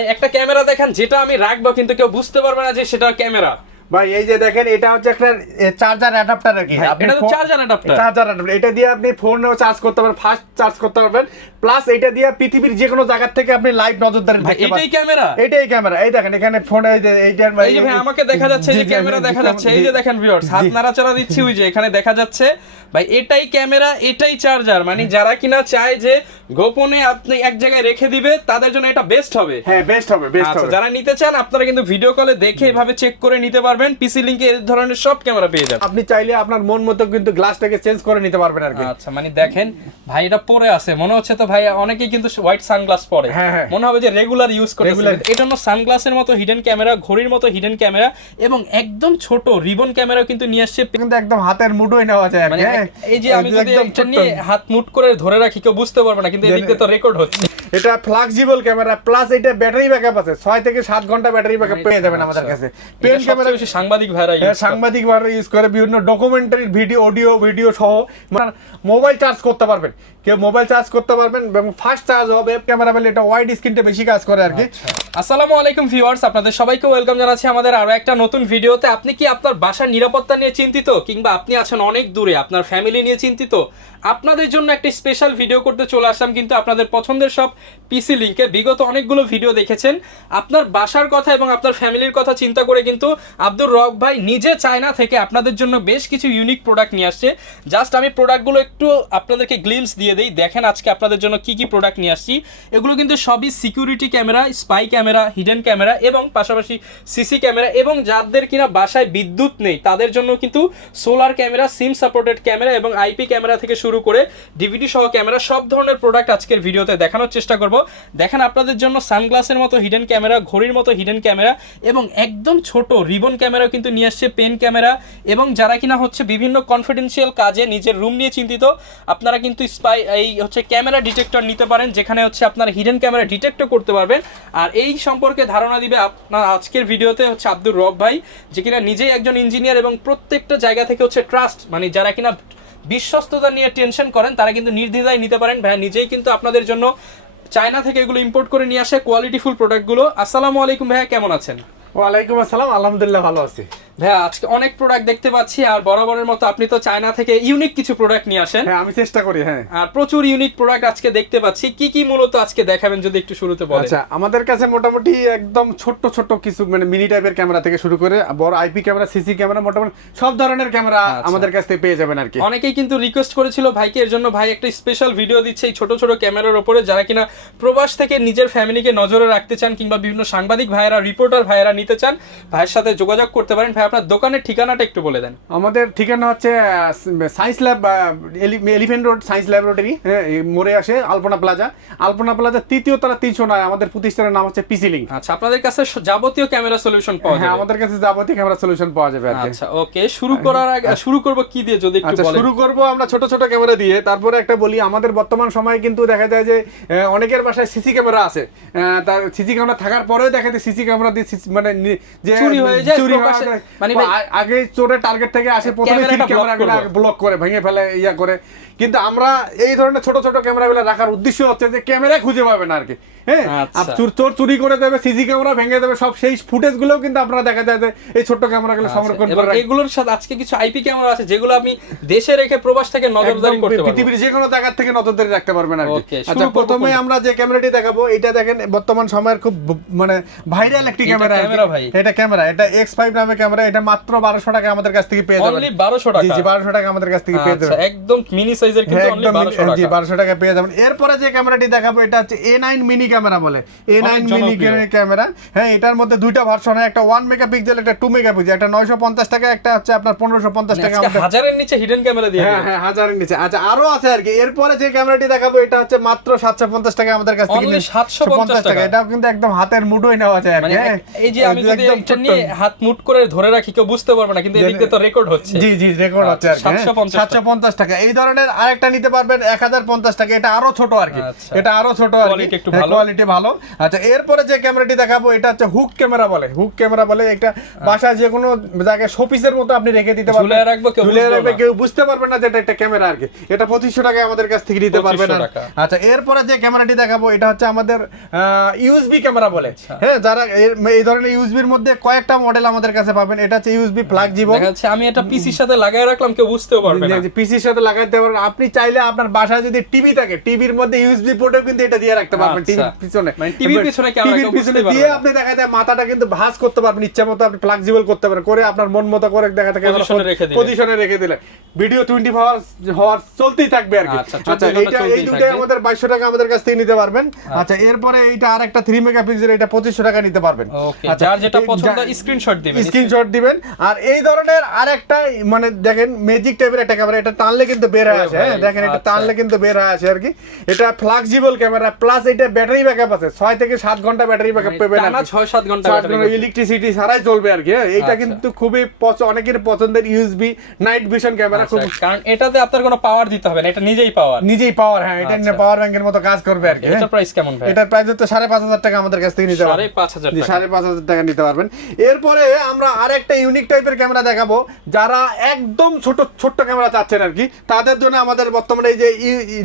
ভাই একটা ক্যামেরা দেখেন যেটা আমি রাখব কিন্তু কেউ বুঝতে পারবে না যে সেটা ক্যামেরা। ভাই এই যে দেখেন এটা হচ্ছে একটা চার্জার অ্যাডাপ্টার আর কি এটা তো চার্জার অ্যাডাপ্টার চার্জার অ্যাডাপ্টার এটা দিয়ে আপনি ফোনও চার্জ করতে পারবেন ফাস্ট চার্জ করতে পারবেন। প্লাস এটা দিয়ে পৃথিবীর যে কোনো জায়গা থেকে আপনি লাইভ নজরদারি দেখতে এটাই ক্যামেরা এটাই ক্যামেরা এই দেখেন এখানে ফোনে এই যে এইটার এই যে ভাই আমাকে দেখা যাচ্ছে এই যে ক্যামেরা দেখা যাচ্ছে এই যে দেখেন ভিউয়ার্স হাত নাড়াচাড়া দিচ্ছি ওই যে এখানে দেখা যাচ্ছে। ভাই এটাই ক্যামেরা এটাই চার্জার মানে যারা কিনা চায় যে গোপনে আপনি এক জায়গায় রেখে দিবে তাদের জন্য এটা বেস্ট হবে। হ্যাঁ বেস্ট হবে বেস্ট আচ্ছা হবে। যারা নিতে চান আপনারা কিন্তু ভিডিও কলে দেখে এভাবে চেক করে নিতে পারবেন। পিসি লিংকে এই ধরনের সব ক্যামেরা পেয়ে যাবেন। আপনি চাইলে আপনার মন মতো কিন্তু গ্লাসটাকে চেঞ্জ করে নিতে পারবেন আর কি। আচ্ছা মানে দেখেন ভাই এটা পরে আছে মনে হচ্ছে তো ভাই অনেকেই কিন্তু হোয়াইট সানগ্লাস পরে। হ্যাঁ, হ্যাঁ। মনে হবে যে রেগুলার ইউজ করে। এটা জন্য সানগ্লাসের মতো হিডেন ক্যামেরা ঘড়ির মতো হিডেন ক্যামেরা এবং একদম ছোট রিবন ক্যামেরাও কিন্তু নিয়ে আসছে। কিন্তু একদম হাতের মুঠোই নেওয়া যায় মানে হ্যাঁ? এই যে আমি যদি ছোট্ট। নিয়ে হাত মুট করে ধরে রাখি কেউ বুঝতে পারবে না কিন্তু এদিক তো রেকর্ড হচ্ছে। এটা ফ্লেক্সিবল ক্যামেরা প্লাস এটা ব্যাটারি ব্যাকআপ আছে। 6 থেকে 7 ঘণ্টা ব্যাটারি ব্যাকআপ পেয়ে যাবেন আমাদের কাছে। পেন ক্যামেরা বেশি সাংবাদিক ভাইরা হ্যাঁ, সাংবাদিক ভাবে ইউজ করে। বিভিন্ন ডকুমেন্টারি ভিডিও অডিও ভিডিও সহ। মানে মোবাইল চার্জ করতে পারবেন। কেউ মোবাইল চার্জ করতে পারবেন এবং ফাস্ট চার্জ হবে ক্যামেরা বলে এটা ওয়াইড স্ক্রিনটা বেশি কাজ করে আর কি। আসসালামু আলাইকুম ভিউয়ার্স আপনাদের সবাইকে ওয়েলকাম জানাচ্ছি আমাদের আরও একটা নতুন ভিডিওতে আপনি কি আপনার বাসার নিরাপত্তা নিয়ে চিন্তিত? কিংবা আপনি আছেন অনেক দূরে, আপনার ফ্যামিলি নিয়ে চিন্তিত? আপনাদের জন্য একটা স্পেশাল ভিডিও করতে চলে আসলাম কিন্তু আপনাদের পছন্দের সব পিসি লিংকে বিগত অনেকগুলো ভিডিও দেখেছেন। আপনার বাসার কথা এবং আপনার ফ্যামিলির কথা চিন্তা করে কিন্তু আব্দুর রক ভাই নিজে চায়না থেকে আপনাদের জন্য বেশ কিছু ইউনিক প্রোডাক্ট নিয়ে আসছে। জাস্ট আমি প্রোডাক্টগুলো একটু আপনাদেরকে গ্লিমস দিয়ে দিই। দেখেন আজকে আপনাদের জন্য কি কি প্রোডাক্ট নিয়ে আসছি। এগুলো কিন্তু সবই security camera spy camera hidden camera এবং পাশাপাশি সিসি ক্যামেরা এবং যাদের কিনা বাসায় বিদ্যুৎ নেই, তাদের জন্য কিন্তু solar camera sim supported camera এবং আইপি ক্যামেরা থেকে শুরু করে ডিভিডি সহ ক্যামেরা সব ধরনের প্রোডাক্ট আজকের ভিডিওতে দেখানোর চেষ্টা করব। দেখেন আপনাদের জন্য সানগ্লাসের মতো হিডেন ক্যামেরা ঘড়ির মতো হিডেন ক্যামেরা এবং একদম ছোট রিবন ক্যামেরাও কিন্তু নিয়ে আসছে পেন ক্যামেরা এবং যারা কিনা হচ্ছে বিভিন্ন কনফিডেন্সিয়াল কাজে নিজের রুম নিয়ে চিন্তিত, আপনারা কিন্তু স্পাই এই হচ্ছে ক্যামেরা ডিটেক্টর নিতে পারেন, যেখানে হচ্ছে আপনার হিডেন ক্যামেরা ডিটেক্টও করতে পারবেন। আর এই সম্পর্কে ধারণা দিবে আপনার আজকের ভিডিওতে হচ্ছে আব্দুর রব ভাই, যে কিনা নিজেই একজন ইঞ্জিনিয়ার এবং প্রত্যেকটা জায়গা থেকে হচ্ছে ট্রাস্ট মানে যারা কিনা বিশ্বস্ততা নিয়ে টেনশন করেন, তারা কিন্তু নির্দ্বিধায় নিতে পারেন। ভাই নিজেই কিন্তু আপনাদের জন্য চায়না থেকে এগুলো ইম্পোর্ট করে নিয়ে আসে কোয়ালিটিফুল প্রোডাক্টগুলো আসসালামু আলাইকুম ভাইয়া, কেমন আছেন? ওয়ালাইকুম আসসালাম আলহামদুলিল্লাহ ভালো আছি। ভাইয়া আজকে অনেক প্রোডাক্ট দেখতে পাচ্ছি আর বরাবরের মতো আপনি তো চায়না থেকে ইউনিক কিছু প্রোডাক্ট নিয়ে আসেন। হ্যাঁ আমি চেষ্টা করি হ্যাঁ। আর প্রচুর ইউনিক প্রোডাক্ট আজকে দেখতে পাচ্ছি। কি কি মূলত আজকে দেখাবেন যদি একটু শুরুতে বলেন? আচ্ছা আমাদের কাছে মোটামুটি একদম ছোট্ট ছোট্ট কিছু মানে মিনি টাইপের ক্যামেরা থেকে শুরু করে বড় আইপি ক্যামেরা সিসি ক্যামেরা মোটামুটি সব ধরনের ক্যামেরা আচ্ছা। আমাদের কাছ থেকে পেয়ে যাবেন আর কি। অনেকেই কিন্তু রিকোয়েস্ট করেছিল ভাইকে এর জন্য ভাই একটা স্পেশাল ভিডিও দিচ্ছে এই ছোট ছোট ক্যামেরার ওপরে যারা কিনা প্রবাস থেকে নিজের ফ্যামিলিকে নজরে রাখতে চান কিংবা বিভিন্ন সাংবাদিক ভাইয়েরা রিপোর্টার ভাইয়েরা নিতে চান ভাইয়ের সাথে যোগাযোগ করতে পারেন। ভাই আপনার দোকানের ঠিকানাটা একটু বলে দেন। আমাদের ঠিকানা হচ্ছে science lab elephant road science laboratory মোড়ে আসে আলপনা প্লাজা। আলপনা প্লাজা তৃতীয় তলা তিনশো নয় আমাদের প্রতিষ্ঠানের নাম হচ্ছে পিসি লিঙ্ক আচ্ছা আপনাদের কাছে যাবতীয় ক্যামেরা সলিউশন পাওয়া হ্যাঁ যাবে। আমাদের কাছে যাবতীয় ক্যামেরা সলিউশন পাওয়া যাবে আচ্ছা ওকে শুরু করার আগে শুরু করব কি দিয়ে যদি একটু আচ্ছা বলেন। শুরু করব আমরা ছোট ছোট ক্যামেরা দিয়ে। তারপরে একটা বলি আমাদের বর্তমান সময়ে কিন্তু দেখা যায় যে অনেকের বাসায় সিসি ক্যামেরা আছে। তার সিসি ক্যামেরা থাকার পরেও দেখা যায় সিসি ক্যামেরা দিয়ে CC মানে যে চুরি হয়ে যায়, চুরি মানে আগে চোরের টার্গেট থেকে আসে প্রথমে ক্যামেরাগুলো ব্লক করে ভেঙে ফেলে ইয়া করে। কিন্তু আমরা এই ধরনের ছোট ছোট ক্যামেরাগুলো রাখার উদ্দেশ্য হচ্ছে যে ক্যামেরা খুঁজে পাবে না আর কি হ্যাঁ? আচ্ছা। চোর চোর করে দেবে সিসি ক্যামেরা ভেঙে দেবে সব সেই কিন্তু আপনারা দেখা যায় যে এই ছোট্ট ক্যামেরাগুলো সংরক্ষণ আচ্ছা, করে এগুলোর সাথে আজকে কিছু আইপি ক্যামেরা আছে যেগুলো আপনি দেশে রেখে প্রবাস থেকে নজরদারি করতে পারবেন। পৃথিবীর যে কোনো জায়গা থেকে নজরদারি রাখতে পারবেন আর কি আচ্ছা প্রথমে আমরা যে ক্যামেরাটি দেখাবো এটা দেখেন বর্তমান সময়ের খুব মানে ভাইরাল একটি ক্যামেরা। ক্যামেরা ভাই। এটা ক্যামেরা এটা এক্স ফাইভ নামে ক্যামেরা এটা মাত্র বারোশো টাকা আমাদের কাছ থেকে পেয়ে যাবেন। 1200 টাকা। জি বারোশো টাকা আমাদের কাছ থেকে পেয়ে আচ্ছা যাবেন। একদম মিনি সাইজের কিন্তু হ্যাঁ, একদম জি বারোশো টাকা পেয়ে যাবেন। এরপরে যে ক্যামেরাটি দেখাবো এটা হচ্ছে এ নাইন মিনি ক্যামেরা বলে। A nine mini camera. হ্যাঁ এটার মধ্যে দুইটা ভার্সন হয়। একটা ওয়ান মেগাপিক্সেল একটা টু মেগাপিক্সেল একটা নয়শো পঞ্চাশ টাকা একটা হচ্ছে আপনার পনেরোশো পঞ্চাশ টাকা আজকে হাজারের নিচে হিডেন ক্যামেরা দিয়ে হ্যাঁ হ্যাঁ হাজারের নিচে। আচ্ছা আরও আছে আর কি। এরপরে যে ক্যামেরাটি দেখাবো এটা হচ্ছে মাত্র সাতশো পঞ্চাশ টাকা আমাদের কাছ থেকে নিন। 750 টাকা। এটাও কিন্তু একদম হাতের মুঠোই নেওয়া যায় মানে হ্যাঁ? এই যে আমি যদি এটা নিয়ে হাত মুট করে ধরে রাখি কেউ বুঝতে পারবে না কিন্তু এদিক তো রেকর্ড হচ্ছে। জি জি রেকর্ড হচ্ছে আর আচ্ছা, 750 টাকা। সাতশো পঞ্চাশ টাকা। এই ধরনের আরেকটা নিতে পারবেন এক হাজার পঞ্চাশ টাকা। এটা আরও ছোট আর কি। আচ্ছা। এটা আরও ছোট আর Quality একটু হ্যাঁ, ভালো। কোয়ালিটি ভালো। আচ্ছা এরপরে যে ক্যামেরাটি দেখাবো এটা হচ্ছে হুক ক্যামেরা বলে। হুক ক্যামেরা বলে একটা বাসায় যে কোনো জায়গায় শোপিসের মতো আপনি রেখে দিতে পারবেন। ঝুলিয়ে রাখব, কেউ বুঝবেও রাখবে, কেউ বুঝতে পারবে না যে এটা একটা ক্যামেরা আর কি। এটা পঁচিশশো টাকায় আমাদের কাছ থেকে নিতে পারবেন 2500 আচ্ছা এরপরে যে ক্যামেরাটি দেখাবো এটা হচ্ছে আমাদের ইউএসবি ক্যামেরা বলে। আচ্ছা। হ্যাঁ যারা এই ধরনের ইউএসবির মধ্যে কয়েকটা মডেল আমাদের কাছে পাবেন। এটা হচ্ছে ইউএসবি প্লাগ জীবন। দেখা যাচ্ছে আমি এটা পিসির সাথে লাগাই রাখলাম কেউ বুঝতেও পারবে না। পিসির সাথে লাগাইতে পারবেন। আপনি চাইলে আপনার বাসায় যদি টিভি থাকে টিভির মধ্যে ইউএসবি পোর্টেও কিন্তু এটা দিয়ে রাখতে পারবেন আচ্ছা। টিভির পিছনে। মানে TV র পিছনে ক্যামেরা টিভির কেউ পিছনে দিয়ে আপনি দেখা যায় মাথাটা কিন্তু ভাঁজ করতে পারবেন ইচ্ছা মতো আপনি ফ্লেক্সিবল করতে পারেন। করে আপনার মন মতো করে দেখা রেখে দিলেন। পজিশনে রেখে দিলে ভিডিও টোয়েন্টি ফোর হওয়ার চলতেই থাকবে আর কি। আচ্ছা, 24 আচ্ছা এইটা এই দুটাই থাকবে। আমাদের বাইশশো টাকা আমাদের কাছ থেকে নিতে পারবেন। আচ্ছা। এরপরে এইটা আর একটা থ্রি মেগাপিক্সেল এটা পঁচিশশো টাকা নিতে পারবেন। আচ্ছা, যার যেটা পছন্দ স্ক্রিনশট দিবেন। স্ক্রিনশট দিবেন। আর এই ধরনের আরেকটা মানে দেখেন ম্যাজিক টাইপের একটা ক্যামেরা এটা টানলে কিন্তু বের হয়ে আসে। হ্যাঁ দেখেন এটা আচ্ছা। টানলে কিন্তু বের হয়ে আসে আর কি। এটা ফ্লেক্সিবল ক্যামেরা প্লাস এটা ব্যাটারি ব্যাকআপ আছে। ছয় থেকে সাত ঘণ্টা ব্যাটারি ব্যাকআপ মানে পাবেন টানা 6-7 ঘণ্টা backup। ইলেকট্রিসিটি ছাড়াই চলবে আর কি। হ্যাঁ এটা আচ্ছা। কিন্তু খুবই অনেকের পছন্দের ইউএসবি নাইট ভিশন ক্যামেরা খুব আচ্ছা, কারণ এটাতে আপনার কোনো পাওয়ার দিতে হবে না এটা নিজেই পাওয়ার নিজেই পাওয়ার হ্যাঁ এটা আচ্ছা। পাওয়ার ব্যাংকের মতো কাজ করবে আর কি হ্যাঁ। এটার প্রাইস কেমন ভাই? এটার প্রাইস পাঁচ হাজার টাকা আমাদের কাছ থেকে নিতে পাঁচ হাজার টাকা। সাড়ে পাঁচ হাজার টাকা নিতে পারবেন। এরপরে আমরা আরেকটা ইউনিক টাইপের ক্যামেরা দেখাবো। যারা একদম ছোট ছোট্ট ক্যামেরা চাচ্ছেন আর কি তাদের জন্য আমাদের বর্তমানে এই যে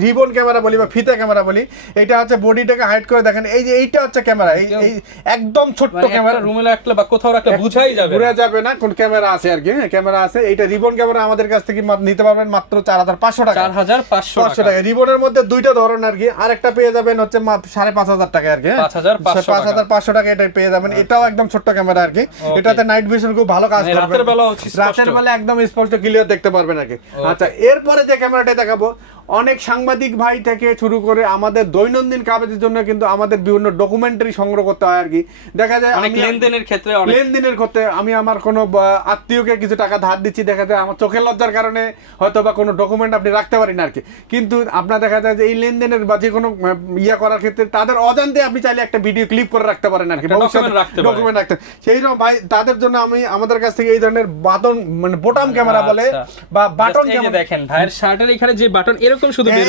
রিবন ক্যামেরা বলি বা ফিতা ক্যামেরা বলি এটা হচ্ছে বডিটাকে হাইড করে দেখেন। এই যে এইটা হচ্ছে ক্যামেরা এই একদম। ছোট্ট মানে ক্যামেরা রুমে রাখলে বা কোথাও রাখলে বুঝাই যাবে ঘুরে যাবে না কোন ক্যামেরা আছে আর কি ক্যামেরা আছে। এইটা রিবন ক্যামেরা আমাদের কাছ থেকে নিতে পারবেন মাত্র চার হাজার পাঁচশো টাকা। চার হাজার পাঁচশো টাকা। রিবনের মধ্যে দুইটা ধরন আর কি। আরেকটা পেয়ে যাবেন হচ্ছে সাড়ে পাঁচ হাজার টাকা আর কি হ্যাঁ? 5,500 পাঁচ হাজার পাঁচশো টাকা এটা পেয়ে যাবেন। এটাও একদম ছোট্ট ক্যামেরা আর কি। এটাতে নাইট ভিশন খুব ভালো কাজ মানে রাতের বেলা হচ্ছে রাতের বেলা একদম স্পষ্ট ক্লিয়ার দেখতে পারবেন আর কি। আচ্ছা এরপরে যে ক্যামেরাটা দেখাবো অনেক সাংবাদিক ভাই থেকে শুরু করে আমাদের দৈনন্দিন কাজের জন্য কিন্তু আমাদের বিভিন্ন ডকুমেন্টারি সংগ্রহ করতে হয় আর কি দেখা যায় অনেক লেনদেনের ক্ষেত্রে লেনদেনের করতে আমি আমার কোনো আত্মীয়কে কিছু টাকা ধার দিচ্ছি দেখা যায় আমার চোখের লজ্জার কারণে হয়তো বা কোনো ডকুমেন্ট আপনি রাখতে পারেন আর কি কিন্তু আপনার দেখা যায় যে এই লেনদেনের বা যে কোনো ইয়া করার ক্ষেত্রে তাদের অজান্তে আপনি চাইলে একটা ভিডিও ক্লিপ করে রাখতে পারেন আর কি রাখতে পারেন। ডকুমেন্ট রাখতে সেই রকম ভাই তাদের জন্য আমি আমাদের কাছ থেকে এই ধরনের বাটন মানে বোটাম ক্যামেরা বলে আচ্ছা। বা বাটন দেখেন ভাইয়ের শার্টের এখানে যে বাটন এরকম শুধু হয়ে।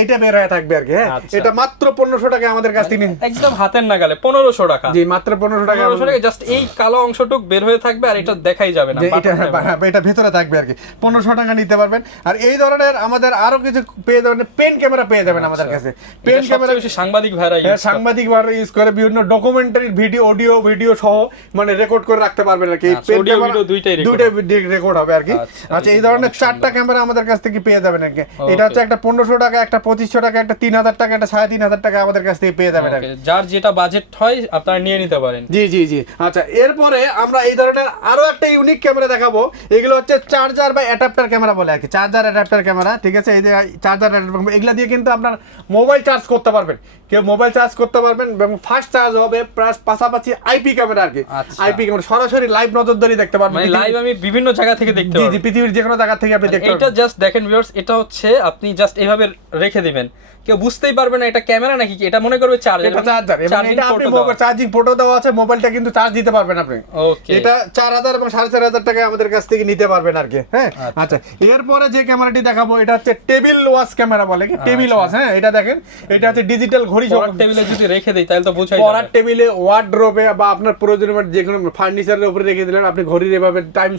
এইটা বের হয়ে থাকবে আর কি হ্যাঁ। আচ্ছা। এটা মাত্র পনেরোশো টাকা আমাদের কাছ থেকে। একদম হাতের নাগালে পনেরোশো টাকা। জি মাত্র পনেরোশো টাকা। পনেরোশো টাকা জাস্ট এই কালো অংশটুক বের হয়ে থাকবে আর এটা দেখাই যাবে না এটা হ্যাঁ। হ্যাঁ, এটা ভেতরে থাকবে আর কি। পনেরোশো টাকা নিতে পারবেন। আর এই ধরনের আমাদের আরও কিছু পেয়ে যাবেন পেন ক্যামেরা পেয়ে যাবেন আমাদের কাছে। পেন ক্যামেরা বেশি সাংবাদিক ভাইরা use সাংবাদিক ভাবে ইউজ করে বিভিন্ন ডকুমেন্টারি ভিডিও অডিও ভিডিও সহ মানে রেকর্ড করে রাখতে পারবেন আর কি। আচ্ছা, audio, দুইটাই record দুইটাই রেকর্ড হবে আর কি। আচ্ছা, আচ্ছা এই ধরনের চারটা ক্যামেরা আমাদের কাছ থেকে পেয়ে যাবেন আর কি। এটা হচ্ছে একটা পনেরোশো টাকা একটা পঁচিশশো টাকা একটা তিন হাজার টাকা একটা সাড়ে তিন হাজার টাকা আমাদের কাছ থেকে পেয়ে যাবেন যার যেটা বাজেট হয় আপনারা নিয়ে নিতে পারেন। জি জি জি। আচ্ছা এরপরে আমরা এই ধরনের আরও একটা ইউনিক ক্যামেরা দেখাবো। এগুলো হচ্ছে চার্জার বা অ্যাডাপ্টার ক্যামেরা বলে আর কি। চার্জার অ্যাডাপ্টার ক্যামেরা ঠিক আছে? এই যে চার্জার অ্যাডাপ্টার এগুলা দিয়ে কিন্তু আপনার মোবাইল চার্জ করতে পারবেন। কেউ মোবাইল চার্জ করতে পারবেন এবং ফাস্ট চার্জ হবে প্লাস পাশাপাশি আইপি ক্যামেরা আর কি। আইপি ক্যামেরা সরাসরি লাইভ নজরদারি দেখতে পারবেন। মানে লাইভ আমি বিভিন্ন জায়গা থেকে দেখতে জি পৃথিবীর যে কোনো জায়গা থেকে আপনি দেখতে এটা জাস্ট দেখেন ভিউয়ার্স এটা হচ্ছে আপনি জাস্ট এভাবে রেখে দিবেন। কেউ বুঝতেই পারবে না এটা ক্যামেরা নাকি এটা মনে করবে চার্জার এটা চার্জার এবং এটা আপনি মোবাইল চার্জিং পোর্টও দেওয়া আছে মোবাইলটা কিন্তু চার্জ দিতে পারবেন আপনি। ওকে এটা চার হাজার এবং সাড়ে চার হাজার টাকা আমাদের কাছ থেকে নিতে পারবেন আর কি হ্যাঁ? আচ্ছা। এরপরে যে ক্যামেরাটি দেখাবো এটা হচ্ছে টেবিল ওয়াচ ক্যামেরা বলে কি? টেবিল ওয়াচ হ্যাঁ এটা দেখেন এটা হচ্ছে ডিজিটাল ঘড়ি পড়ার টেবিলে যদি রেখে দেই তাহলে তো বোঝাই পড়ার যাবে। টেবিলে ওয়ার্ড্রোবে বা আপনার প্রয়োজনীয় যে কোনো ফার্নিচারের উপরে রেখে দিলেন আপনি ঘড়ির এভাবে টাইম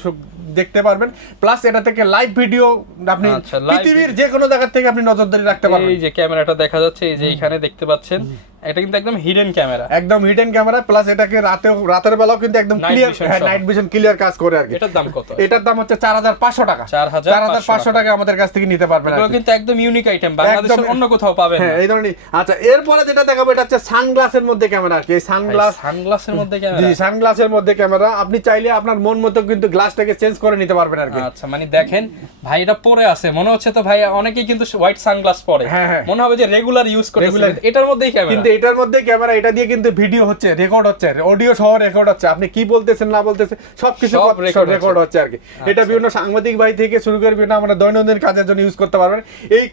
দেখতে পারবেন। প্লাস এটা থেকে লাইভ ভিডিও আপনি আচ্ছা, পৃথিবীর যে কোনো জায়গা থেকে আপনি নজরদারি রাখতে পারবেন। এই যে ক্যামেরাটা দেখা যাচ্ছে এই যে এখানে দেখতে পাচ্ছেন। এটা কিন্তু একদম হিডেন ক্যামেরা একদম হিডেন ক্যামেরা প্লাস এটাকে রাতেও রাতের বেলাও কিন্তু একদম ক্লিয়ার হ্যাঁ নাইট ভিশন ক্লিয়ার কাজ করে আর কি। এটার দাম কত এটার দাম হচ্ছে চার হাজার পাঁচশো টাকা। 4,500 চার হাজার পাঁচশো টাকা। আমাদের কাছ থেকে নিতে পারবেন কিন্তু একদম ইউনিক আইটেম বাংলাদেশের অন্য কোথাও পাবেন হ্যাঁ এই ধরনের আচ্ছা এরপরে যেটা দেখাবো এটা হচ্ছে সানগ্লাসের মধ্যে ক্যামেরা আর কি। সানগ্লাস সানগ্লাসের মধ্যে জি ক্যামেরা সানগ্লাসের মধ্যে ক্যামেরা আপনি চাইলে আপনার মন মতো কিন্তু গ্লাসটাকে চেঞ্জ করে নিতে পারবেন আর কি। আচ্ছা মানে দেখেন ভাই এটা পরে আছে। মনে হচ্ছে তো ভাই অনেকেই কিন্তু হোয়াইট সানগ্লাস পরে। হ্যাঁ, হ্যাঁ। মনে হবে যে রেগুলার ইউজ করে এটার মধ্যেই ক্যামেরা কিন্তু এটার মধ্যে ক্যামেরা এটা দিয়ে কিন্তু ভিডিও হচ্ছে রেকর্ড হচ্ছে অডিও সহ রেকর্ড হচ্ছে। আপনি কি বলতেছেন না বলতেছেন সবকিছু সব রেকর্ড হচ্ছে। আর কি। এটা বিভিন্ন সাংবাদিক ভাই থেকে শুরু করে বিভিন্ন আমরা দৈনন্দিন কাজের জন্য ইউজ করতে পারবেন। এই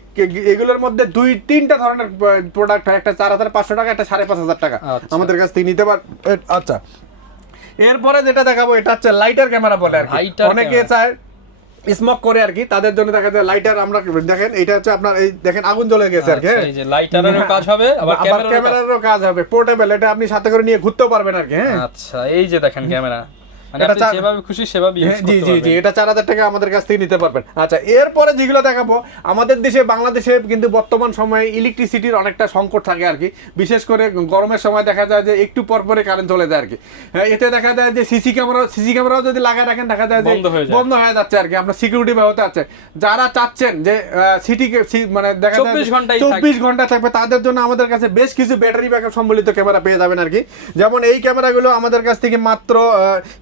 এগুলোর মধ্যে দুই তিনটা ধরনের প্রোডাক্ট হয়। একটা চার হাজার পাঁচশো টাকা একটা সাড়ে পাঁচ হাজার টাকা। আচ্ছা। আমাদের কাছ থেকে নিতে পার আচ্ছা। এরপরে যেটা দেখাবো এটা হচ্ছে লাইটার ক্যামেরা বলে আর অনেকে চায় স্মোক করে আর কি তাদের জন্য দেখা যায় লাইটার আমরা দেখেন এটা হচ্ছে আপনার এই দেখেন আগুন জ্বলে গেছে আর কি আচ্ছা, এই যে লাইটারেরও কাজ হবে আবার ক্যামেরারও কাজ- হবে পোর্টেবল এটা আপনি সাথে করে নিয়ে ঘুরতেও পারবেন আর কি হ্যাঁ? আচ্ছা এই যে দেখেন ক্যামেরা যেভাবে খুশি সেভাবে ইউজ হ্যাঁ, জি জি জি এটা চার হাজার টাকা আমাদের কাছ থেকে নিতে পারবেন। আচ্ছা এরপরে যেগুলো দেখাবো আমাদের দেশে বাংলাদেশে কিন্তু বর্তমান সময়ে ইলেকট্রিসিটির অনেকটা সংকট থাকে আর কি। বিশেষ করে গরমের সময় দেখা যায় যে একটু পর পরে কারেন্ট চলে যায় আর কি। হ্যাঁ, এতে দেখা যায় যে সিসি ক্যামেরা সিসি ক্যামেরাও যদি লাগায় রাখেন দেখা যায় যে বন্ধ হয়ে যাচ্ছে আর কি। আপনার সিকিউরিটি ব্যাহত আছে। যারা চাচ্ছেন যে সিটি মানে দেখা যায় 24 ঘন্টাই থাকবে। চব্বিশ ঘণ্টা থাকবে তাদের জন্য আমাদের কাছে বেশ কিছু ব্যাটারি ব্যাকআপ সম্বলিত ক্যামেরা পেয়ে যাবেন আর কি। যেমন এই ক্যামেরাগুলো আমাদের কাছ থেকে মাত্র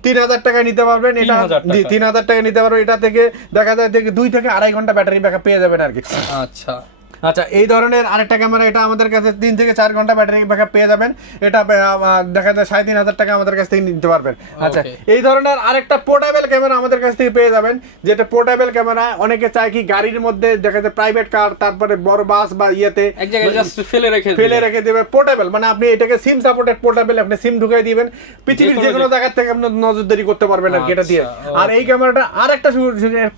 তিন হাজার টাকায় নিতে পারবেন এটা 3000 টাকা। জি তিন হাজার টাকা নিতে পারবেন এটা থেকে দেখা যায় দুই থেকে আড়াই ঘণ্টা ব্যাটারি ব্যাকআপ পেয়ে যাবেন আর কি আচ্ছা আচ্ছা এই ধরনের আরেকটা ক্যামেরা এটা আমাদের কাছে তিন থেকে চার ঘণ্টা ব্যাটারি ব্যাকআপ পেয়ে যাবেন। এটা দেখা যায় সাড়ে তিন হাজার টাকা আমাদের কাছ থেকে নিতে পারবেন। আচ্ছা এই ধরনের আরেকটা পোর্টেবল ক্যামেরা আমাদের কাছ থেকে পেয়ে যাবেন যেটা পোর্টেবল ক্যামেরা অনেকে চায় কি গাড়ির মধ্যে দেখা যায় প্রাইভেট কার তারপরে বড় বাস বা ইয়েতে এক জায়গায় জাস্ট ফেলে রেখে ফেলে রেখে দেবে পোর্টেবল মানে আপনি এটাকে সিম সাপোর্টেড পোর্টেবল আপনি সিম ঢুকাই দিবেন। পৃথিবীর যে কোনো কোনো জায়গা থেকে আপনি নজরদারি করতে পারবেন আর কি এটা দিয়ে। আচ্ছা, আর এই ক্যামেরাটা আরেকটা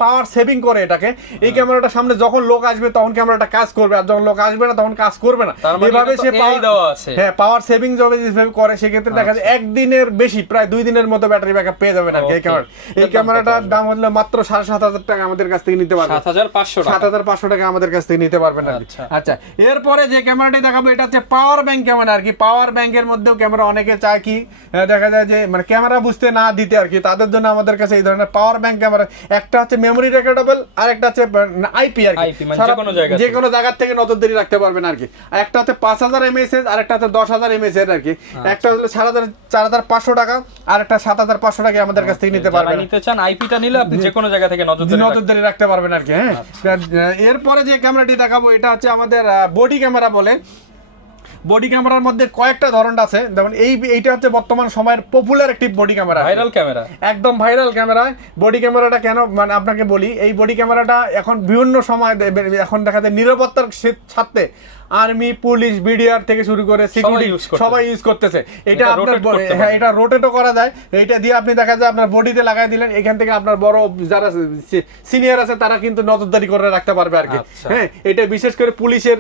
পাওয়ার সেভিং করে এটাকে। এই ক্যামেরাটা সামনে যখন লোক আসবে তখন ক্যামেরাটা কাজ করবে আর যখন লোক আসবে না তখন কাজ করবে না। মানে এভাবে সে পাওয়ার দেওয়া আছে। হ্যাঁ পাওয়ার সেভিং যবে যেভাবে করে সেক্ষেত্রে দেখা যায় একদিনের বেশি প্রায় দুই দিনের মতো ব্যাটারি ব্যাকআপ পেয়ে যাবেন আর এই ক্যামেরা এই ক্যামেরাটার দাম হলো মাত্র সাড়ে সাত হাজার টাকা আমাদের কাছ থেকে নিতে পারবেন। সাত হাজার পাঁচশো সাত টাকা হাজার পাঁচশো টাকা আমাদের কাছ থেকে নিতে পারবেন আর আচ্ছা। আচ্ছা এরপরে যে ক্যামেরাটি দেখাবো এটা হচ্ছে পাওয়ার ব্যাংক ক্যামেরা আর কি। পাওয়ার ব্যাংকের মধ্যেও ক্যামেরা অনেকে চায় কি দেখা যায় যে মানে ক্যামেরা বুঝতে না দিতে আর কি। তাদের জন্য আমাদের কাছে এই ধরনের পাওয়ার ব্যাংক ক্যামেরা একটা হচ্ছে মেমোরি রেকর্ডেবল আর একটা হচ্ছে আইপি আর কি। মানে জায়গা যে। কোনো জায়গা থেকে নজরদারি রাখতে পারবেন আর কি। একটা হচ্ছে পাঁচ হাজার এমএসএস আর একটা হচ্ছে দশ হাজার এমএসএস আর কি। আচ্ছা। একটা হলো চার হাজার চার হাজার পাঁচশো টাকা আর একটা সাত হাজার পাঁচশো টাকা আমাদের কাছ থেকে নিতে পারবেন। নিতে চান আইপিটা নিলে আপনি যে কোনো জায়গা থেকে নজর দিয়ে নজরদারি রাখতে পারবেন আর কি হ্যাঁ। এরপরে যে ক্যামেরাটি দেখাবো এটা হচ্ছে আমাদের বডি ক্যামেরা বলে। বডি ক্যামেরার মধ্যে কয়েকটা ধরন আছে। যেমন এই এইটা হচ্ছে বর্তমান সময়ের পপুলার একটি বডি ক্যামেরা ভাইরাল ক্যামেরা একদম ভাইরাল ক্যামেরা বডি ক্যামেরাটা কেন মানে আপনাকে বলি এই বডি ক্যামেরাটা এখন বিভিন্ন সময় এখন দেখা যায় নিরাপত্তার স্বার্থে আর্মি পুলিশ বিডিআর থেকে শুরু করে সিকিউরিটি সবাই ইউজ করতেছে। এটা এটা আপনার হ্যাঁ এটা রোটেটও করা যায়। এইটা দিয়ে আপনি দেখা যায় আপনার বডিতে লাগাই দিলেন এখান থেকে আপনার বড় যারা সিনিয়র আছে তারা কিন্তু নজরদারি করে রাখতে পারবে আর কি। আচ্ছা। হ্যাঁ এটা বিশেষ করে পুলিশের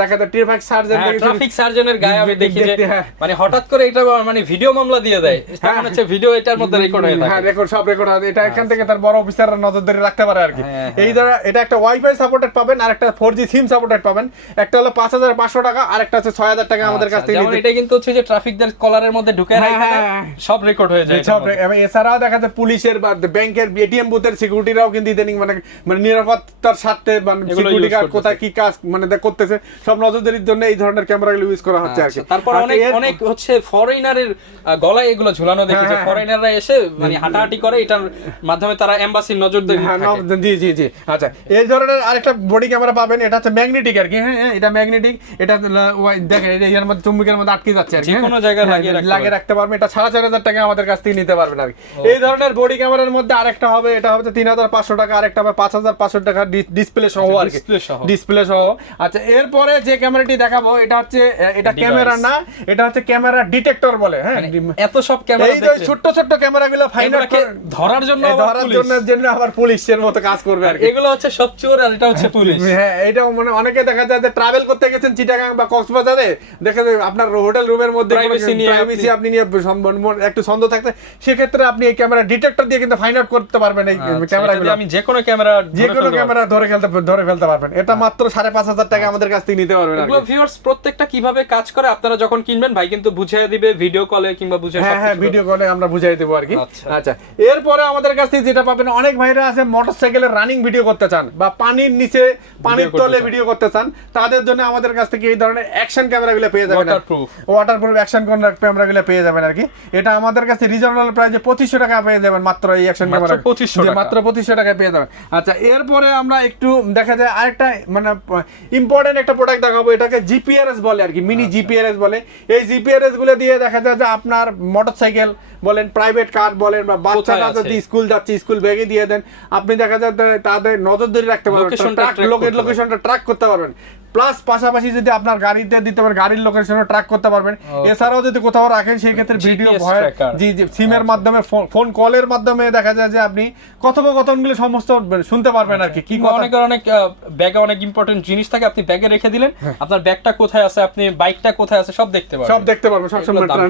দেখা যায় ট্রাফিক সার্জন ট্রাফিক সার্জনের গায়ে আমি দেখি যে হ্যাঁ। মানে হঠাৎ করে এটা মানে ভিডিও মামলা দিয়ে দেয়। তখন হচ্ছে ভিডিও এটার মধ্যে রেকর্ড হয়ে হ্যাঁ থাকে। রেকর্ড সব রেকর্ড আছে। এটা এখান থেকে তার বড় অফিসাররা নজরদারি রাখতে পারে আর কি। হ্যাঁ, এই ধর এটা একটা ওয়াইফাই সাপোর্টেড পাবেন আর একটা ফোর জি সিম সাপোর্টেড পাবেন। একটা হলো পাঁচ হাজার পাঁচশো টাকা আর একটা হচ্ছে ছয় হাজার টাকা আমাদের কাছ আচ্ছা, থেকে এটা কিন্তু হচ্ছে যে ট্রাফিকদের কলারের মধ্যে ঢুকে হ্যাঁ, হ্যাঁ, হ্যাঁ। সব রেকর্ড হয়ে যায় সব এবং এছাড়াও দেখা যায় পুলিশের বা ব্যাংকের এটিএম বুথের সিকিউরিটিরাও কিন্তু ইদানিং মানে মানে নিরাপত্তার স্বার্থে মানে সিকিউরিটি গার্ড কোথায় কি কাজ মানে করতেছে সব নজরদারির জন্য এই ধরনের ক্যামেরাগুলো ইউজ করা হচ্ছে আর কি। আচ্ছা, তারপর অনেক অনেক হচ্ছে ফরেনারের গলায় এগুলো ঝুলানো দেখি যে ফরেনাররা এসে মানে হাঁটাহাঁটি করে এটার মাধ্যমে তারা এম্বাসির নজরদারি জি জি জি। আচ্ছা এই ধরনের আরেকটা বডি ক্যামেরা পাবেন এটা হচ্ছে ম্যাগনেটিক আর কি। হ্যাঁ, এটা ম্যাগনেটিক এটা দেখেন এটা এর মধ্যে চুম্বকের মধ্যে আটকে যাচ্ছে আর কি হ্যাঁ। কোনো জায়গায় হ্যাঁ, লাগিয়ে রাখতে লাগিয়ে রাখতে পারবেন এটা সাড়ে চার হাজার টাকা আমাদের কাছ থেকে নিতে পারবেন আর এই ধরনের বডি ক্যামেরার মধ্যে আরেকটা হবে এটা হবে তিন হাজার পাঁচশো টাকা আরেকটা হবে পাঁচ হাজার পাঁচশো টাকা ডিসপ্লে সহ আর কি। ডিসপ্লে সহ। আচ্ছা এরপরে যে ক্যামেরাটি দেখাবো এটা হচ্ছে এটা ক্যামেরা না এটা হচ্ছে ক্যামেরা ডিটেক্টর বলে হ্যাঁ? মানে এত সব ক্যামেরা এই যে ছোট্ট ছোট্ট ক্যামেরাগুলো ফাইন এগুলোকে ধরার জন্য ধরার জন্য জন্য আবার পুলিশের মতো কাজ করবে আর কি। এগুলো হচ্ছে সব চোর আর এটা হচ্ছে পুলিশ হ্যাঁ এটা মানে অনেকে দেখা যায় যে ট্রাভেল করতে গেছেন চিটাগাং বা কক্সবাজারে দেখা যায় আপনার হোটেল রুমের মধ্যে Privacy নিয়ে প্রাইভেসি আপনি নিয়ে একটু সন্দেহ থাকতে সেক্ষেত্রে আপনি এই ক্যামেরা ডিটেক্টর দিয়ে কিন্তু ফাইন্ড আউট করতে পারবেন এই আচ্ছা, ক্যামেরাগুলো আমি যে কোনো ক্যামেরা যে কোনো ক্যামেরা ধরে ফেলতে ধরে ফেলতে পারবেন। এটা মাত্র সাড়ে পাঁচ হাজার টাকা আমাদের কাছ থেকে নিতে পারবেন এগুলো ভিউয়ার্স প্রত্যেকটা কীভাবে কাজ করে আপনারা যখন কিনবেন ভাই কিন্তু বুঝিয়ে দিবে ভিডিও কলে কিংবা বুঝিয়ে হ্যাঁ হ্যাঁ ভিডিও কলে আমরা বুঝাই দেবো আর কি। আচ্ছা। আচ্ছা এরপরে আমাদের কাছ থেকে যেটা পাবেন অনেক ভাইরা আছে মোটরসাইকেলের রানিং ভিডিও করতে চান বা পানির নিচে পানির তলে ভিডিও করতে চান তাদের জন্য আমাদের কাছ থেকে এই ধরনের অ্যাকশন ক্যামেরাগুলো পেয়ে যাবেন Waterproof। ওয়াটারপ্রুফ অ্যাকশন ক্যামেরাগুলো পেয়ে যাবেন আর কি। এটা আমাদের কাছে রিজনেবল প্রাইসে পঁচিশশো টাকা পেয়ে যাবেন মাত্র এই অ্যাকশন ক্যামেরা 2500 টাকা। মাত্র পঁচিশশো টাকায় পেয়ে যাবেন। আচ্ছা এরপরে আমরা একটু দেখা যায় আরেকটা মানে ইম্পর্টেন্ট একটা প্রোডাক্ট দেখাবো। এটাকে জিপিআরএস বলে আর কি মিনি আচ্ছা। জিপিআরএস বলে। এই জিপিআরএসগুলো দিয়ে দেখা যায় যে আপনার মোটরসাইকেল বলেন প্রাইভেট কার বলেন বা বাচ্চারা যদি স্কুল যাচ্ছে স্কুল ব্যাগে দিয়ে দেন আপনি দেখা যায় তাদের নজরদারি রাখতে পারবেন। লোকেশনটা ট্র্যাক করতে পারবেন। প্লাস পাশাপাশি যদি আপনার গাড়িতে দিতে পারেন গাড়ির লোকেশনও ট্র্যাক করতে পারবেন। এছাড়াও যদি কোথাও রাখেন সেই ক্ষেত্রে ভিডিও ভয় জি জি সিমের মাধ্যমে ফোন কলের মাধ্যমে দেখা যায় যে আপনি কথোপকথনগুলো সমস্ত শুনতে পারবেন আর কি। কি অনেকের অনেক ব্যাগে অনেক ইম্পর্টেন্ট জিনিস থাকে আপনি ব্যাগে রেখে দিলেন হ্যাঁ। আপনার ব্যাগটা কোথায় আছে আপনি বাইকটা কোথায় আছে সব দেখতে পারবেন। সব দেখতে পারবেন সব সময় কত?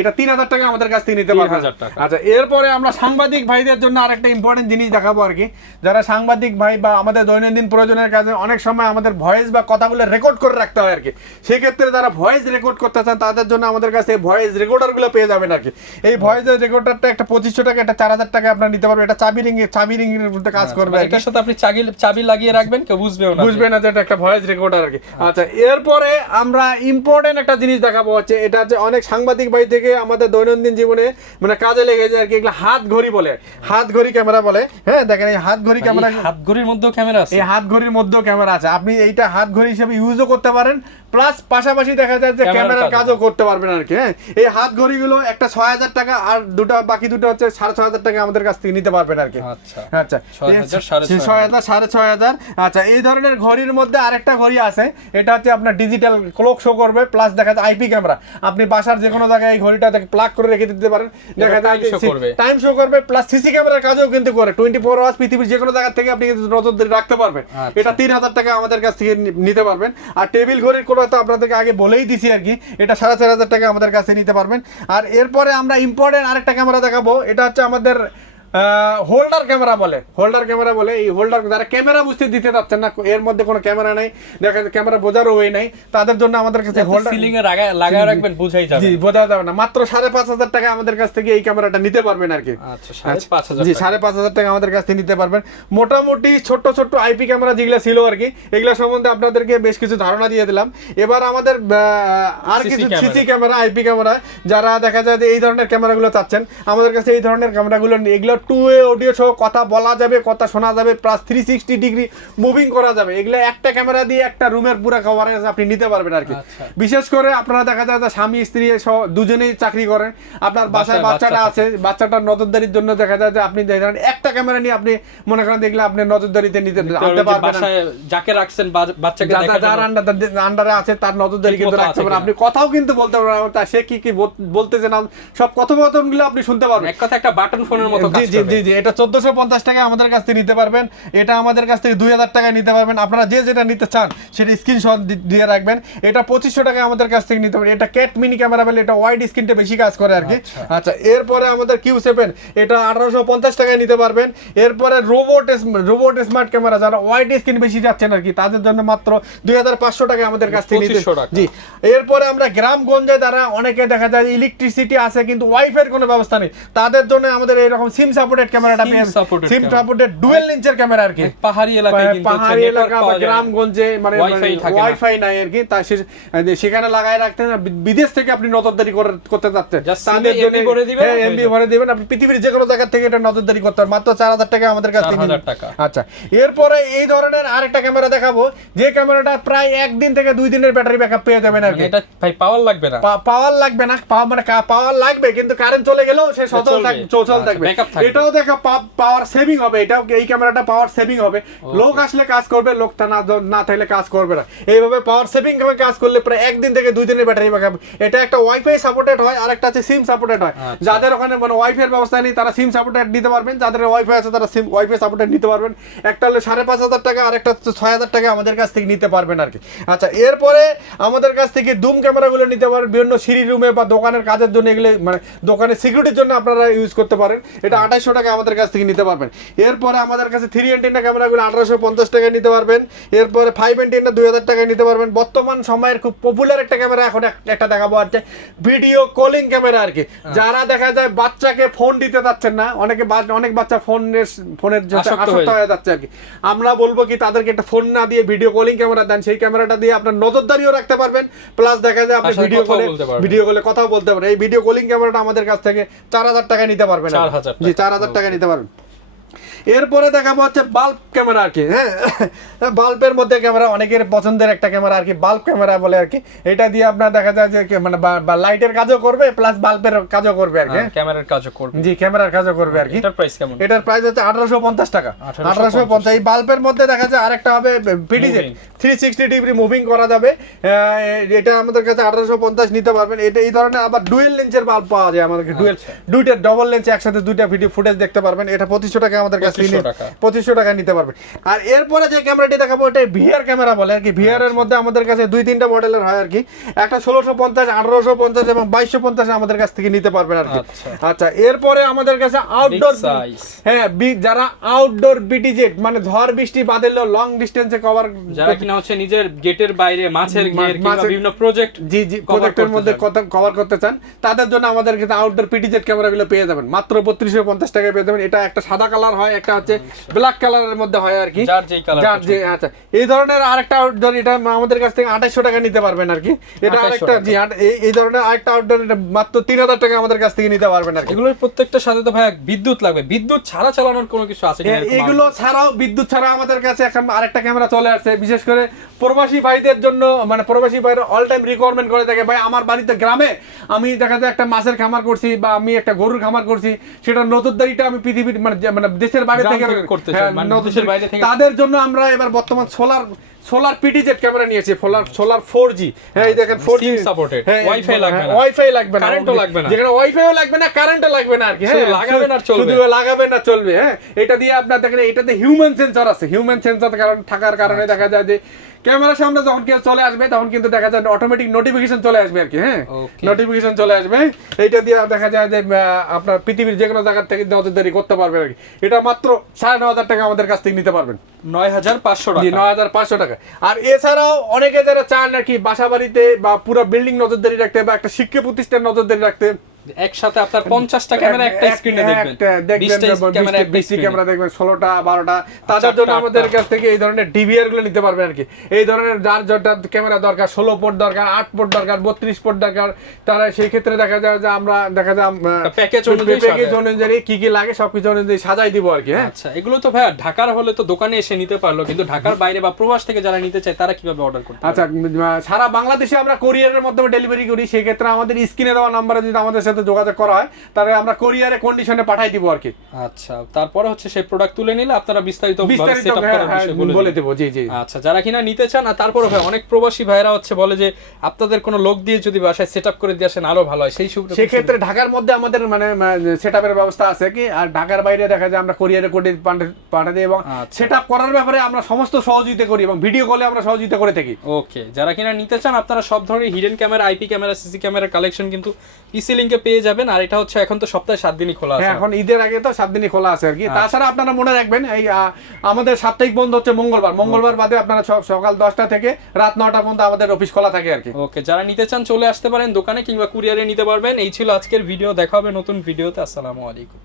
এটা তিন হাজার টাকা আমাদের কাছ থেকে নিতে 3000 পারবেন। আচ্ছা এরপরে আমরা সাংবাদিক ভাইদের জন্য আরেকটা ইম্পর্টেন্ট জিনিস দেখাবো আর কি। যারা সাংবাদিক ভাই বা আমাদের দৈনন্দিন প্রয়োজনের কাজে অনেক সময় আমাদের ভয়েস বা কথাগুলো রেকর্ড করে রাখতে হয় আর কি সেক্ষেত্রে যারা ভয়েস রেকর্ড করতে চান তাদের জন্য আমাদের কাছে এই ভয়েস রেকর্ডারগুলো পেয়ে যাবেন আর কি এই ভয়েস রেকর্ডারটা একটা পঁচিশশো টাকা একটা চার হাজার টাকা আপনার নিতে পারবেন। এটা চাবি রিং চাবি রিং এর মধ্যে কাজ করবে মানে আর কি এটার সাথে আপনি চাবি চাবি লাগিয়ে রাখবেন কেউ বুঝবেও না। বুঝবে না যে এটা একটা ভয়েস রেকর্ডার আর কি আচ্ছা এরপরে আমরা ইম্পর্টেন্ট একটা জিনিস দেখাবো হচ্ছে এটা হচ্ছে অনেক সাংবাদিক ভাই থেকে আমাদের দৈনন্দিন জীবনে মানে কাজে লেগে যায় আর কি এগুলো হাত ঘড়ি বলে। হাত ঘড়ি ক্যামেরা বলে। হ্যাঁ দেখেন এই হাত ঘড়ি ক্যামেরা হাত ঘড়ির মধ্যেও ক্যামেরা আছে। এই হাত ঘড়ির মধ্যেও ক্যামেরা আছে। আপনি এইটা হাত ঘড়ি হিসেবে ইউজও করতে পারেন। প্লাস পাশাপাশি দেখা যায় যে ক্যামেরার কাজও। করতে পারবেন আর কি হ্যাঁ? এই হাত ঘড়িগুলো একটা ছয় হাজার টাকা আর দুটো বাকি দুটো হচ্ছে সাড়ে ছয় হাজার টাকা আমাদের কাছ থেকে নিতে পারবেন আর কি। আচ্ছা। আচ্ছা। ছয় হাজার, সাড়ে ছয় হাজার। আচ্ছা এই ধরনের ঘড়ির মধ্যে আরেকটা ঘড়ি আছে এটা হচ্ছে আপনার ডিজিটাল ক্লক শো করবে প্লাস দেখা যায় আইপি ক্যামেরা আপনি বাসার যে কোনো জায়গায় এই ঘড়িটা প্লাগ করে রেখে দিতে পারেন। দেখা যায়। টাইম শো করবে। প্লাস সিসি ক্যামেরার কাজও কিন্তু করে। টোয়েন্টি ফোর আওয়ার্স পৃথিবীর যে কোনো জায়গা থেকে আপনি কিন্তু নজরদারি রাখতে পারবেন। আচ্ছা। এটা তিন হাজার টাকা আমাদের কাছ থেকে নিতে পারবেন। আর টেবিল ঘড়ির কোনো তো আপনাদেরকে আগে বলেই দিছি আর কি। এটা সাড়ে চার হাজার টাকা আমাদের কাছে নিতে পারবেন। আর এরপরে আমরা ইম্পর্টেন্ট আরেকটা ক্যামেরা দেখাবো। এটা হচ্ছে আমাদের হোল্ডার ক্যামেরা বলে। হোল্ডার ক্যামেরা বলে এই হোল্ডার যারা ক্যামেরা বুঝতে দিতে পারছেন না এর মধ্যে কোনো ক্যামেরা নাই দেখা ক্যামেরা বোঝারও ওয়ে নাই তাদের জন্য আমাদের কাছে হোল্ডার সিলিং এ লাগায় লাগায় রাখবেন বুঝাই যাবে জি বোঝা যাবে না। মাত্র সাড়ে পাঁচ হাজার টাকা আমাদের কাছ থেকে এই ক্যামেরাটা নিতে পারবেন আর কি। আচ্ছা হাজার জি সাড়ে পাঁচ হাজার টাকা আমাদের কাছ থেকে নিতে পারবেন। মোটামুটি ছোট্ট ছোট্ট আইপি ক্যামেরা যেগুলো ছিল আর কি এগুলো সম্বন্ধে আপনাদেরকে বেশ কিছু ধারণা দিয়ে দিলাম। এবার আমাদের আর কিছু। সিসি ক্যামেরা আইপি ক্যামেরা যারা দেখা যায় যে এই ধরনের ক্যামেরাগুলো চাচ্ছেন আমাদের কাছে এই ধরনের ক্যামেরাগুলো। এগুলো টু এ অডিও সহ কথা বলা যাবে কথা শোনা যাবে plus three sixty degree moving করা যাবে। এগুলো একটা ক্যামেরা দিয়ে একটা রুমের পুরো কভারেজ আপনি নিতে পারবেন আর কি। আচ্ছা। বিশেষ করে আপনারা দেখা যায় স্বামী স্ত্রী সহ দুজনেই চাকরি করেন। আপনার বাসায় বাচ্চাটা আছে বাচ্চাটার নজরদারির জন্য দেখা যায় যে আপনি দেখেন একটা ক্যামেরা নিয়ে আপনি মনে করেন দেখলে আপনি নজরদারিতে নিতে আনতে পারবেন যাকে রাখছেন বাচ্চাকে যার আন্ডার আন্ডারে আছে তার নজরদারি কিন্তু রাখতে পারেন আপনি কথাও কিন্তু বলতে পারবেন তা সে কি কি বল- বলতেছে না সব কথোপকথনগুলো আপনি শুনতে পারবেন। এক কথা একটা বাটন ফোনের মতো কাজ জি জি জি এটা চোদ্দশো পঞ্চাশ টাকা আমাদের কাছ থেকে নিতে পারবেন। এটা আমাদের কাছ থেকে দুই হাজার টাকা নিতে পারবেন। আপনারা যে যেটা নিতে চান সেটা স্ক্রিনশট দিয়ে রাখবেন। এটা পঁচিশশো টাকা আমাদের কাছ থেকে নিতে পারবেন। এটা ক্যাট মিনি ক্যামেরা বলে এটা ওয়াইড স্ক্রিনটা বেশি কাজ করে আর কি। আচ্ছা। আচ্ছা এরপরে আমাদের কিউ সেভেন এটা আঠারোশো পঞ্চাশ টাকায় নিতে পারবেন। এরপরে রোবট রোবট স্মার্ট ক্যামেরা যারা ওয়াইড স্ক্রিন বেশি যাচ্ছেন আর কি তাদের জন্য মাত্র দুই হাজার পাঁচশো টাকা আমাদের কাছ থেকে নিতে জি। এরপরে আমরা গ্রামগঞ্জে যারা অনেকে দেখা যায় ইলেকট্রিসিটি আছে কিন্তু ওয়াইফাই কোনো ব্যবস্থা নেই। তাদের জন্য আমাদের এরকম সিম সাপোর্টেড ক্যামেরাটা পেয়ে সিম সাপোর্টেড ডুয়েল ইঞ্চের ক্যামেরা আর কি। পাহাড়ি এলাকায় কিন্তু পাহাড়ি এলাকা বা। গ্রামগঞ্জে মানে ওয়াইফাই নাই আর কি। তা সেখানে লাগাই রাখতে না, বিদেশ থেকে আপনি নজরদারি করতে Just তাদের জন্য ভরে দিবেন, হ্যাঁ এমবি ভরে দিবেন। আপনি পৃথিবীর যে কোনো জায়গা থেকে এটা নজরদারি করতে পারেন। মাত্র চার হাজার টাকা আমাদের কাছ থেকে। 4000 টাকা। আচ্ছা এরপরে এই ধরনের আরেকটা ক্যামেরা দেখাবো। যে ক্যামেরাটা প্রায় একদিন থেকে দুই দিনের ব্যাটারি ব্যাকআপ পেয়ে যাবেন আর মানে কি। এটা ভাই পাওয়ার লাগবে না। পাওয়ার লাগবে না। পাওয়ার মানে পাওয়ার লাগবে কিন্তু কারেন্ট চলে গেলেও সে সচল। থাকবে আচ্ছা, থাকবে। backup থাকবে। এটাও দেখা পাওয়ার সেভিং হবে এটাও এই ক্যামেরাটা পাওয়ার সেভিং হবে। লোক আসলে কাজ করবে লোকটা না না থাকলে কাজ করবে না। এইভাবে পাওয়ার সেভিং ভাবে কাজ করলে প্রায় একদিন থেকে দুই দিনের ব্যাটারি ব্যাকআপ এটা একটা ওয়াইফাই সাপোর্টেড হয় আর একটা আছে সিম সাপোর্টেড হয়। আচ্ছা। যাদের ওখানে মানে ওয়াইফাই এর ব্যবস্থা নেই তারা সিম সাপোর্টেড নিতে পারবেন। যাদের ওয়াইফাই আছে তারা সিম ওয়াইফাই সাপোর্টেড নিতে পারবেন। একটা হলো সাড়ে পাঁচ হাজার টাকা আর একটা হচ্ছে ছয় হাজার টাকা আমাদের কাছ থেকে নিতে পারবেন আর কি। আচ্ছা এরপরে আমাদের কাছ থেকে দুম ক্যামেরাগুলো নিতে পারবেন বিভিন্ন সিঁড়ি রুমে বা দোকানের কাজের জন্য এগুলো মানে দোকানের সিকিউরিটির জন্য আপনারা ইউজ করতে পারেন। এটা আঠাশশো টাকা আমাদের কাছ থেকে নিতে পারবেন। এরপরে আমাদের কাছে থ্রি এন্টিনা ক্যামেরাগুলো আঠারোশো পঞ্চাশ টাকায় নিতে পারবেন। এরপরে ফাইভ এন্টিনা দুই হাজার টাকায় নিতে পারবেন। বর্তমান সময়ের খুব পপুলার একটা ক্যামেরা এখন একটা দেখাবো হচ্ছে ভিডিও কলিং ক্যামেরা আর কি। যারা দেখা যায় বাচ্চাকে ফোন দিতে চাচ্ছেন না অনেকে অনেক বাচ্চা ফোনের ফোনের আসক্ত হয়ে হয়ে যাচ্ছে আর কি। আমরা বলব কি তাদেরকে একটা ফোন না দিয়ে ভিডিও কলিং ক্যামেরা দেন। সেই ক্যামেরাটা দিয়ে আপনার নজরদারিও রাখতে পারবেন। প্লাস দেখা যায় আপনি ভিডিও কলে ভিডিও কলে কথাও বলতে পারেন এই ভিডিও কলিং ক্যামেরাটা আমাদের কাছ থেকে চার হাজার টাকা নিতে পারবেন জি টাকা। চার হাজার টাকা নিতে পারবেন এরপরে দেখাবো হচ্ছে বাল্ব ক্যামেরা আর কি হ্যাঁ? বাল্বের মধ্যে ক্যামেরা অনেকের পছন্দের একটা ক্যামেরা আর কি বাল্ব ক্যামেরা বলে আর কি। এটা দিয়ে আপনার দেখা যায় যে মানে লাইটের কাজও করবে প্লাস বাল্বের কাজও করবে আর কি হ্যাঁ, ক্যামেরার কাজও করবে। জি ক্যামেরার কাজও করবে আর কি। এটার প্রাইস কেমন? এটার প্রাইস হচ্ছে আঠারোশো পঞ্চাশ টাকা। 1850 আঠারোশো পঞ্চাশ। এই বাল্বের মধ্যে দেখা যায় আরেকটা হবে PTZ Moving। Three sixty degree moving করা যাবে। এটা আমাদের কাছে আঠারোশো পঞ্চাশ নিতে পারবেন। এটা এই ধরনের আবার ডুয়েল লেন্সের বাল্ব পাওয়া যায় আমাদের ডুয়েল আচ্ছা। দুইটা ডবল লেন্স একসাথে দুইটা ভিডিও ফুটেজ দেখতে পারবেন। এটা পঁচিশশো টাকা আমাদের কাছে 2500 টাকা। পঁচিশশো টাকা নিতে পারবেন। আর এরপরে যে ক্যামেরাটি দেখাবো এটা ভিআর ক্যামেরা বলে আর কি। ভিআর আচ্ছা। এর মধ্যে আমাদের কাছে দুই তিনটা মডেলের হয় আর কি। একটা ষোলোশো পঞ্চাশ আঠারোশো পঞ্চাশ এবং বাইশশো পঞ্চাশ আমাদের কাছ থেকে নিতে পারবেন আর কি। আচ্ছা। আচ্ছা এরপরে আমাদের কাছে আউটডোর হ্যাঁ যারা আউটডোর বিটিজেট মানে ঝড় বৃষ্টি বাদলেও লং ডিস্টেন্সে কভার যারা কিনা হচ্ছে নিজের গেটের বাইরে মাছের কিংবা মাছের- বিভিন্ন প্রজেক্ট জি জি প্রজেক্টের মধ্যে কভার করতে চান তাদের জন্য আমাদের কাছে আউটডোর পিটিজেট ক্যামেরাগুলো পেয়ে যাবেন। মাত্র বত্রিশশো পঞ্চাশ টাকায় পেয়ে যাবেন। এটা একটা সাদা কালার হয় একটা হচ্ছে ব্ল্যাক কালারের মধ্যে হয় আর কি। যার যেই কালার যার যে আচ্ছা। এই ধরনের আরেকটা আউটডোর এটা আমাদের কাছ থেকে টাকা নিতে পারবেন আর কি। এটা আরেকটা জি এই- ধরনের আরেকটা আউটডোর এটা মাত্র তিন হাজার টাকা আমাদের কাছ থেকে নিতে পারবেন আর কি। এগুলোর প্রত্যেকটার সাথে তো ভাই বিদ্যুৎ লাগবে। বিদ্যুৎ ছাড়া চালানোর কোনো কিছু আছে হ্যাঁ, এগুলো ছাড়াও বিদ্যুৎ ছাড়া আমাদের কাছে এখন আরেকটা ক্যামেরা চলে আসছে। বিশেষ করে প্রবাসী ভাইদের জন্য মানে প্রবাসী ভাইরা অল টাইম রিকোয়ারমেন্ট করে থাকে ভাই আমার বাড়িতে গ্রামে আমি দেখা যায় একটা মাছের খামার করছি বা আমি একটা গরুর খামার করছি সেটা নজরদারিটা আমি পৃথিবীর মানে মানে দেশের বাইরে থেকে করতে হ্যাঁ, মানে দেশের বাইরে থেকে- তাদের জন্য আমরা এবার বর্তমান সোলার সোলার পিটিজেট ক্যামেরা নিয়েছি সোলার সোলার ফোর জি হ্যাঁ এই দেখেন ফোর জি সাপোর্টেড ওয়াইফাই লাগবে না। ওয়াইফাই লাগবে না কারেন্টও লাগবে না। যেখানে ওয়াইফাইও লাগবে না কারেন্টও লাগবে না আর কি হ্যাঁ লাগাবেন আর চলবে। শুধু লাগাবেন না চলবে হ্যাঁ এটা দিয়ে আপনার দেখেন এটাতে হিউম্যান সেন্সর আছে হিউম্যান সেন্সর কারণ থাকার কারণে আচ্ছা। দেখা যায় যে ক্যামেরার সামনে যখন কেউ চলে আসবে তখন কিন্তু দেখা যায় অটোমেটিক নোটিফিকেশন চলে আসবে আর কি হ্যাঁ? নোটিফিকেশন চলে আসবে। এইটা দিয়ে দেখা যায় যে আপনার পৃথিবীর যে কোনো জায়গা থেকে নজরদারি করতে পারবেন আর কি। এটা মাত্র সাড়ে ন হাজার টাকা আমাদের কাছ থেকে নিতে পারবেন। নয় হাজার পাঁচশো টাকা। নয় হাজার পাঁচশো টাকা। আর এছাড়াও অনেকে যারা চান আর কি বাসা বাড়িতে বা পুরো বিল্ডিং নজরদারি রাখতে বা একটা শিক্ষা প্রতিষ্ঠান নজরদারি রাখতে একসাথে আপনার পঞ্চাশটা ক্যামেরা একটা স্ক্রিনে দেখবেন। ক্যামেরা দেখবেন ষোলোটা বারোটা। তাদের জন্য আমাদের কাছ থেকে এই ধরনের ডিভিআরগুলো নিতে পারবেন আর কি। এই ধরনের যার যেটা ক্যামেরা দরকার পোর্ট দরকার পোর্ট দরকার পোর্ট দরকার তারা সেই ক্ষেত্রে দেখা যায় যে আমরা দেখা যায় package অনুযায়ী প্যাকেজ অনুযায়ী কি কি লাগে সবকিছু অনুযায়ী সাজাই দিব আর কি হ্যাঁ? আচ্ছা এগুলো তো ভাইয়া ঢাকার হলে তো দোকানে এসে নিতে পারল কিন্তু ঢাকার বাইরে বা প্রবাস থেকে যারা নিতে চায় তারা কীভাবে অর্ডার করতে আচ্ছা সারা বাংলাদেশে আমরা কোরিয়ারের মাধ্যমে ডেলিভারি করি সেই ক্ষেত্রে আমাদের স্ক্রিনে দেওয়া নাম্বারে যদি আমাদের সাথে যোগাযোগ করা হয় তাহলে আমরা কোরিয়ারে কন্ডিশনে পাঠাই দিব আর কি। আচ্ছা তারপরে হচ্ছে সেই প্রোডাক্ট তুলে নিলে আপনারা বিস্তারিত হ্যাঁ, হ্যাঁ, বলে দেবো জি জি। আচ্ছা যারা কিনা নিতে চান আর তারপরে ভাই অনেক প্রবাসী ভাইরা হচ্ছে বলে যে আপনাদের কোনো লোক দিয়ে যদি বাসায় সেটআপ করে দিয়ে আসেন আরও ভালো হয়। সেই সেক্ষেত্রে ঢাকার মধ্যে আমাদের মানে সেট ব্যবস্থা আছে কি? আর ঢাকার বাইরে দেখা যায় আমরা কোরিয়ারে কোডে পাঠা দিই এবং আচ্ছা। সেট করার ব্যাপারে আমরা সমস্ত সহযোগিতা করি এবং ভিডিও কলে আমরা সহযোগিতা করে থাকি। ওকে যারা কিনা নিতে চান আপনারা সব ধরনের hidden camera IP camera CC camera collection কিন্তু পিসি লিংকে পেয়ে যাবেন আর এটা হচ্ছে এখন তো সপ্তাহে সাত দিনই খোলা আছে। হ্যাঁ এখন ঈদের আগে তো সাত দিনই খোলা আছে আর কি। তাছাড়া আপনারা মনে রাখবেন এই আমাদের সাপ্তাহিক বন্ধ হচ্ছে মঙ্গলবার। মঙ্গলবার বাদে আপনারা সকাল দশটা থেকে রাত নটা পর্যন্ত আমাদের অফিস খোলা থাকে আর কি। ওকে যারা নিতে চান চলে আসতে পারেন দোকানে কিংবা কুরিয়ারে নিতে পারবেন। এই ছিল আজকের ভিডিও দেখা হবে নতুন ভিডিওতে। আসসালামু আলাইকুম।